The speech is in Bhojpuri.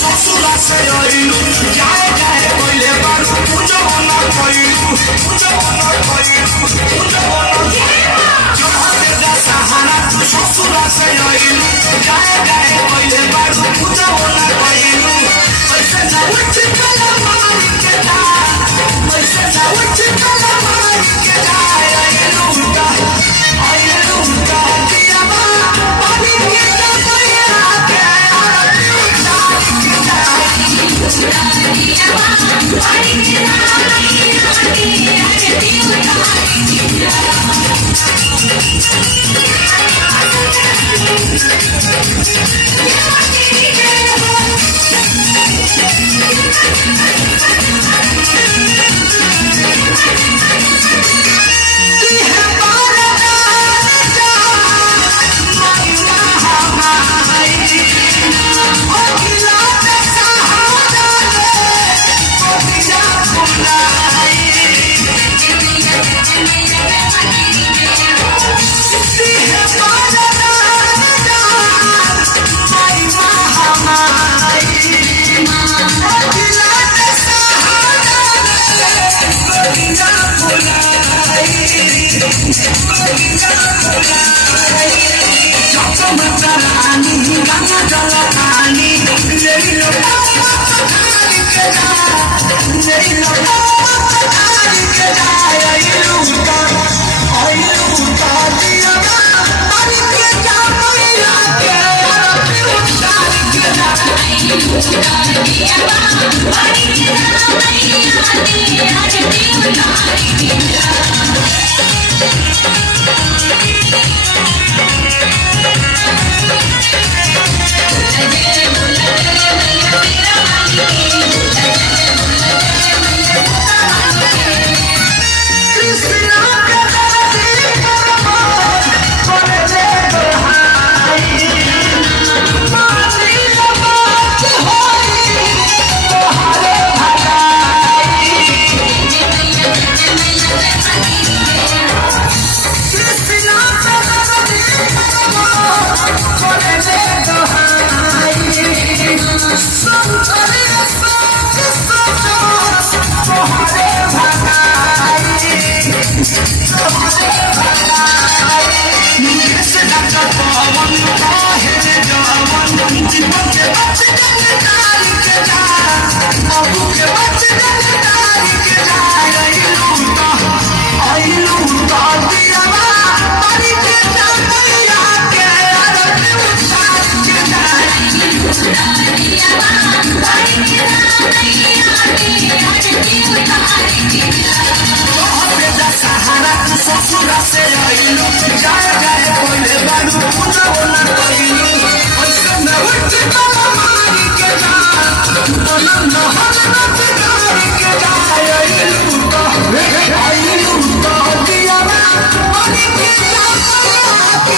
ससुरा से आइलू जाए जाए कोइले बारू पूजो ना कोइलू पूजो ना कोइलू पूजो ना जो हमें दा सहारा तू ससुरा से आइलू जाए जाए कोइले बारू पूजो ना कोइलू कैसे ना उठ कला मारी के जा कैसे ना उठ कला मारी के जा आइलू का दिया बा पानी के जा कोइला के ससुरा से आइलू जाए जाए कोइले बारू पूजो ना कोइलू ऐसे न उठ कला मारी के जा मन हल्ला बिगाड़ी के जा आइलू तो दिया बा पानी के जा